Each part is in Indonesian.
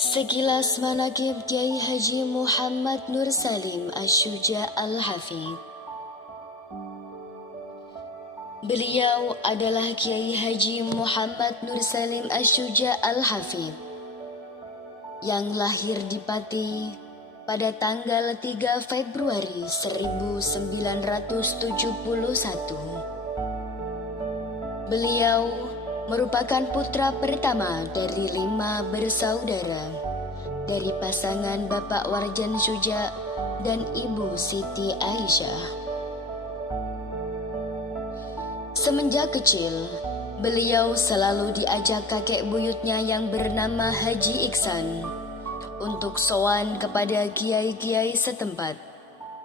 Sekilas manaqib Kiai Haji Muhammad Nur Salim Asy-Syuja' Al-Hafidz. Beliau adalah Kiai Haji Muhammad Nur Salim Asy-Syuja' Al-Hafidz yang lahir di Pati pada tanggal 3 Februari 1971. Beliau merupakan putra pertama dari 5 bersaudara dari pasangan Bapak Warjan Syuja' dan Ibu Siti Aisyah. Semenjak kecil, beliau selalu diajak kakek buyutnya yang bernama Haji Iksan untuk sowan kepada kiai-kiai setempat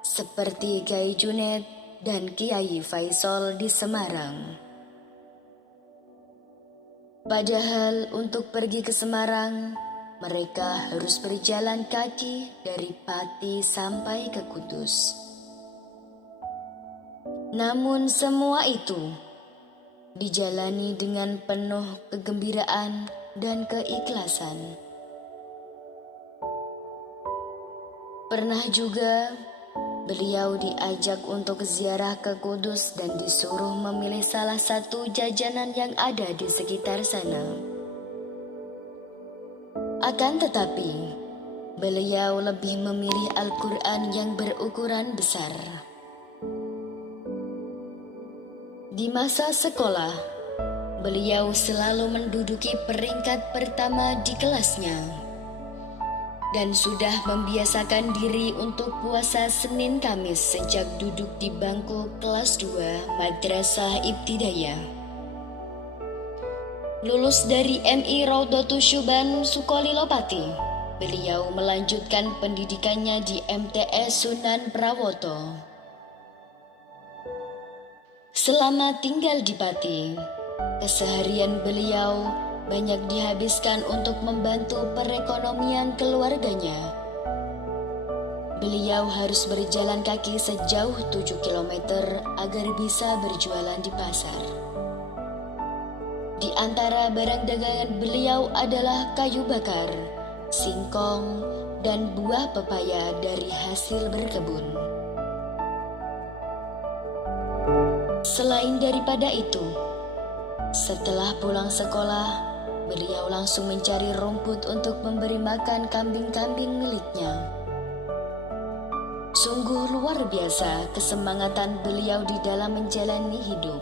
seperti Kiai Junaid dan Kiai Faisal di Semarang. Padahal untuk pergi ke Semarang, mereka harus berjalan kaki dari Pati sampai ke Kudus. Namun semua itu dijalani dengan penuh kegembiraan dan keikhlasan. Pernah juga beliau diajak untuk ziarah ke Kudus dan disuruh memilih salah satu jajanan yang ada di sekitar sana. Akan tetapi, beliau lebih memilih Al-Quran yang berukuran besar. Di masa sekolah, beliau selalu menduduki peringkat pertama di kelasnya dan sudah membiasakan diri untuk puasa Senin Kamis sejak duduk di bangku kelas 2 Madrasah Ibtidaiyah. Lulus dari MI Raudhatus Syuban Sukolilo Pati, beliau melanjutkan pendidikannya di MTS Sunan Prawoto. Selama tinggal di Pati, keseharian beliau banyak dihabiskan untuk membantu perekonomian keluarganya. Beliau harus berjalan kaki sejauh 7 km agar bisa berjualan di pasar. Di antara barang dagangan beliau adalah kayu bakar, singkong, dan buah pepaya dari hasil berkebun. Selain daripada itu, setelah pulang sekolah, beliau langsung mencari rumput untuk memberi makan kambing-kambing miliknya. Sungguh luar biasa kesemangatan beliau di dalam menjalani hidup.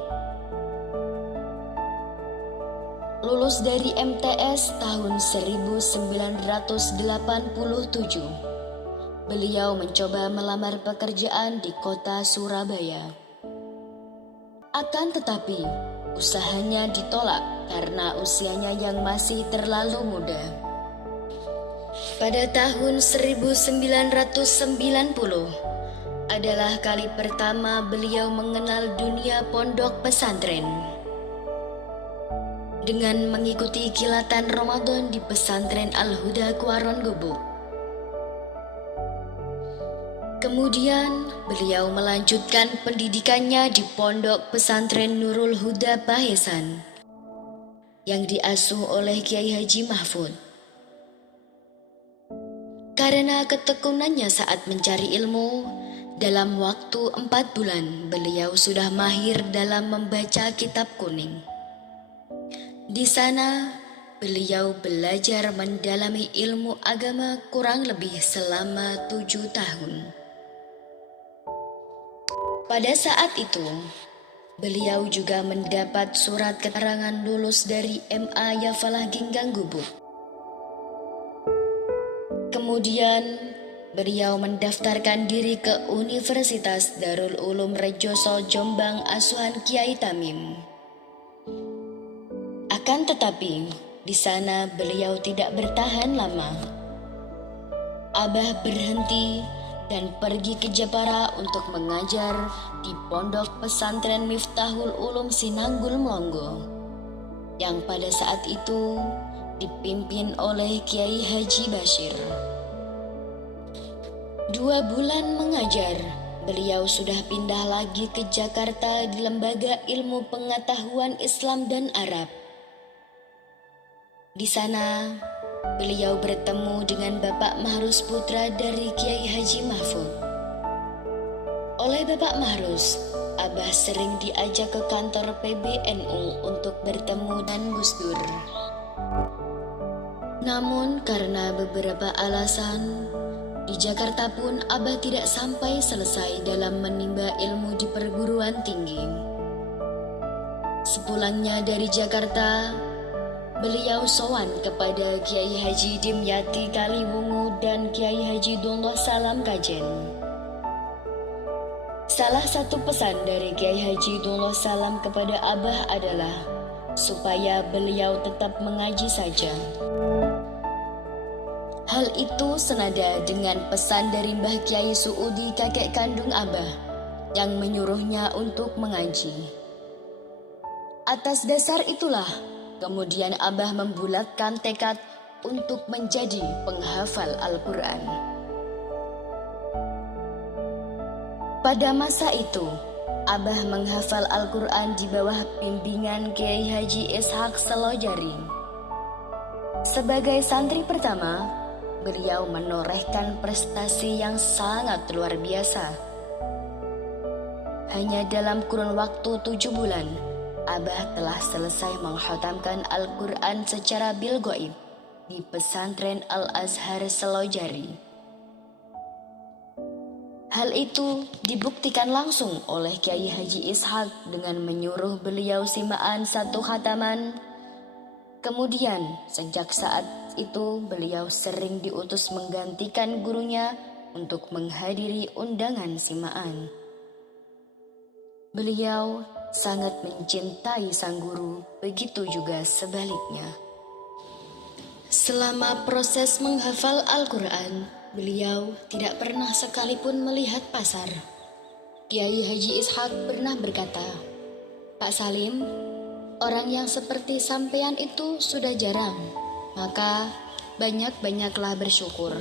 Lulus dari MTS tahun 1987, beliau mencoba melamar pekerjaan di kota Surabaya. Akan tetapi, usahanya ditolak karena usianya yang masih terlalu muda. Pada tahun 1990 adalah kali pertama beliau mengenal dunia pondok pesantren. Dengan mengikuti kilatan Ramadan di pesantren Al-Huda Kuaron Gubuk. Kemudian beliau melanjutkan pendidikannya di pondok pesantren Nurul Huda Pahesan yang diasuh oleh Kiai Haji Mahfud. Karena ketekunannya saat mencari ilmu, dalam waktu 4 bulan beliau sudah mahir dalam membaca kitab kuning. Di sana, beliau belajar mendalami ilmu agama kurang lebih selama 7 tahun. Pada saat itu, beliau juga mendapat surat keterangan lulus dari MA Yafalah Ginggang Gubuk. Kemudian, beliau mendaftarkan diri ke Universitas Darul Ulum Rejoso Jombang asuhan Kiai Tamim. Akan tetapi, di sana beliau tidak bertahan lama. Abah berhenti dan pergi ke Jepara untuk mengajar di pondok pesantren Miftahul Ulum Sinanggul Melongo yang pada saat itu dipimpin oleh Kiai Haji Bashir. 2 bulan mengajar, beliau sudah pindah lagi ke Jakarta di Lembaga Ilmu Pengetahuan Islam dan Arab. Di sana, beliau bertemu dengan Bapak Mahrus putra dari Kiai Haji Mahfud. Oleh Bapak Mahrus, Abah sering diajak ke kantor PBNU untuk bertemu dan Gus Dur. Namun karena beberapa alasan, di Jakarta pun Abah tidak sampai selesai dalam menimba ilmu di perguruan tinggi. Sepulangnya dari Jakarta, beliau sowan kepada Kiai Haji Dimyati Kaliwungu dan Kiai Haji Dullah Salam Kajen. Salah satu pesan dari Kiai Haji Dullah Salam kepada Abah adalah supaya beliau tetap mengaji saja. Hal itu senada dengan pesan dari Mbah Kiai Suudi kakek kandung Abah yang menyuruhnya untuk mengaji. Atas dasar itulah kemudian Abah membulatkan tekad untuk menjadi penghafal Al-Quran. Pada masa itu, Abah menghafal Al-Quran di bawah bimbingan Kiai Haji Ishaq Selojari. Sebagai santri pertama, beliau menorehkan prestasi yang sangat luar biasa. Hanya dalam kurun waktu 7 bulan, Abah telah selesai menghatamkan Al-Quran secara bil ghaib di pesantren Al-Azhar Selojari. Hal itu dibuktikan langsung oleh Kiai Haji Ishaq dengan menyuruh beliau simaan 1 khataman. Kemudian sejak saat itu beliau sering diutus menggantikan gurunya untuk menghadiri undangan simaan. Beliau sangat mencintai sang guru, begitu juga sebaliknya. Selama proses menghafal Al-Quran, beliau tidak pernah sekalipun melihat pasar. Kiai Haji Ishaq pernah berkata, "Pak Salim, orang yang seperti sampean itu sudah jarang, maka banyak-banyaklah bersyukur."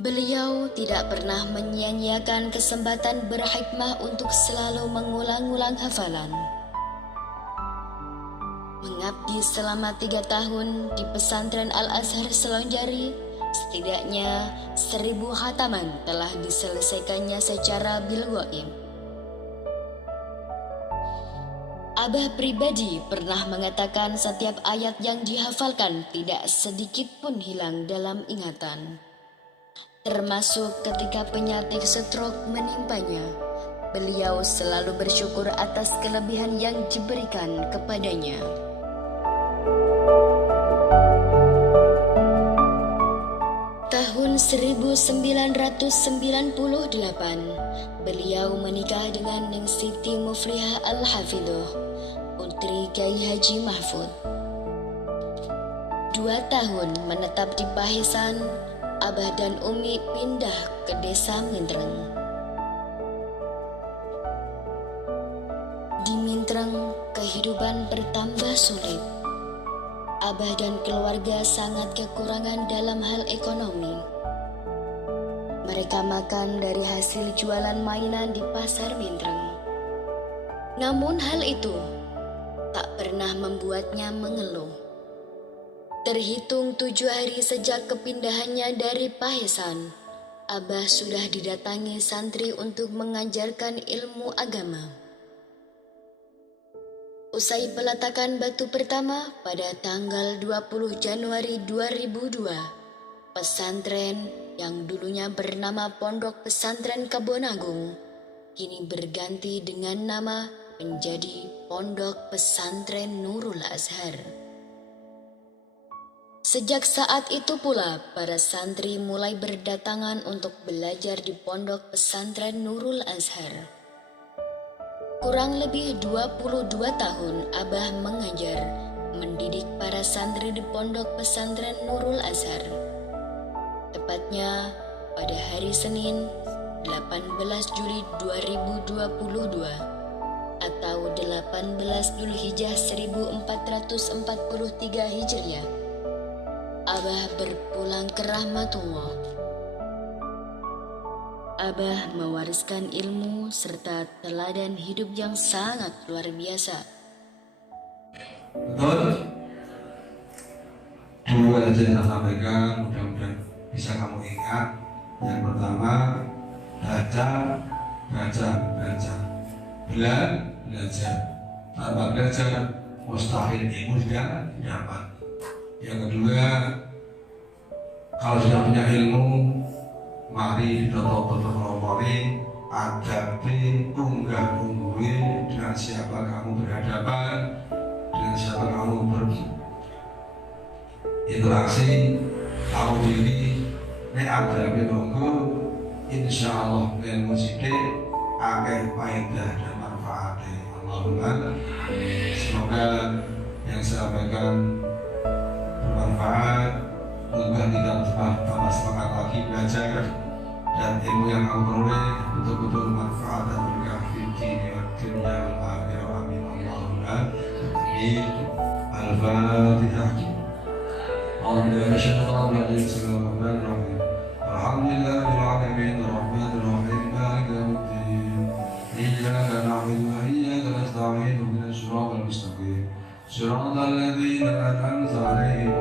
Beliau tidak pernah menyia-nyiakan kesempatan berhikmah untuk selalu mengulang-ulang hafalan. Mengabdi selama 3 tahun di pesantren Al-Azhar Selonjari, setidaknya 1000 khataman telah diselesaikannya secara bil ghaib. Abah pribadi pernah mengatakan setiap ayat yang dihafalkan tidak sedikit pun hilang dalam ingatan. Termasuk ketika penyakit stroke menimpanya, beliau selalu bersyukur atas kelebihan yang diberikan kepadanya. Tahun 1998, beliau menikah dengan Neng Siti Muflihah Al-Hafidhoh, putri Kiai Haji Mahfud. 2 tahun menetap di Pahesan, Abah dan Umi pindah ke desa Mintreng. Di Mintreng, kehidupan bertambah sulit. Abah dan keluarga sangat kekurangan dalam hal ekonomi. Mereka makan dari hasil jualan mainan di pasar Mintreng. Namun hal itu tak pernah membuatnya mengeluh. Terhitung 7 hari sejak kepindahannya dari Pahesan, Abah sudah didatangi santri untuk mengajarkan ilmu agama. Usai peletakan batu pertama pada tanggal 20 Januari 2002, pesantren yang dulunya bernama Pondok Pesantren Kebonagung kini berganti dengan nama menjadi Pondok Pesantren Nurul Azhar. Sejak saat itu pula, para santri mulai berdatangan untuk belajar di Pondok Pesantren Nurul Azhar. Kurang lebih 22 tahun Abah mengajar, mendidik para santri di Pondok Pesantren Nurul Azhar. Tepatnya pada hari Senin, 18 Juli 2022 atau 18 Dzulhijjah 1443 Hijriah. Abah berpulang ke rahmatullah. Abah mewariskan ilmu serta teladan hidup yang sangat luar biasa. Betul? dua saja yang saya sampaikan, mudah-mudahan bisa kamu ingat. Yang pertama, baca, belajar. Tanpa belajar mustahil ilmu tidak dapat. Yang kedua, kalau sudah punya ilmu, mari ditoto-toto, adapi, unggah-ungguhi dengan siapa kamu berhadapan, dengan siapa kamu berinteraksi, tahu diri, adapi nunggu, insya Allah ilmu sidik akan faedah dan manfaatnya. Allahumma, semoga yang saya sampaikan bermanfaat, semoga tidak tambah semangat lagi belajar, dan ilmu yang kamu peroleh betul-betul manfaat dan berkah di dunia wal akhirah. Amin. Allahumma amin. Al-Fatihah. Alhamdulillahirabbil alamin, arrahmanir rahim, maliki yaumiddin. Iyyaka na'budu wa iyyaka nasta'in, ihdinas siratal mustaqim. Shiratal ladzina an'amta 'alaihim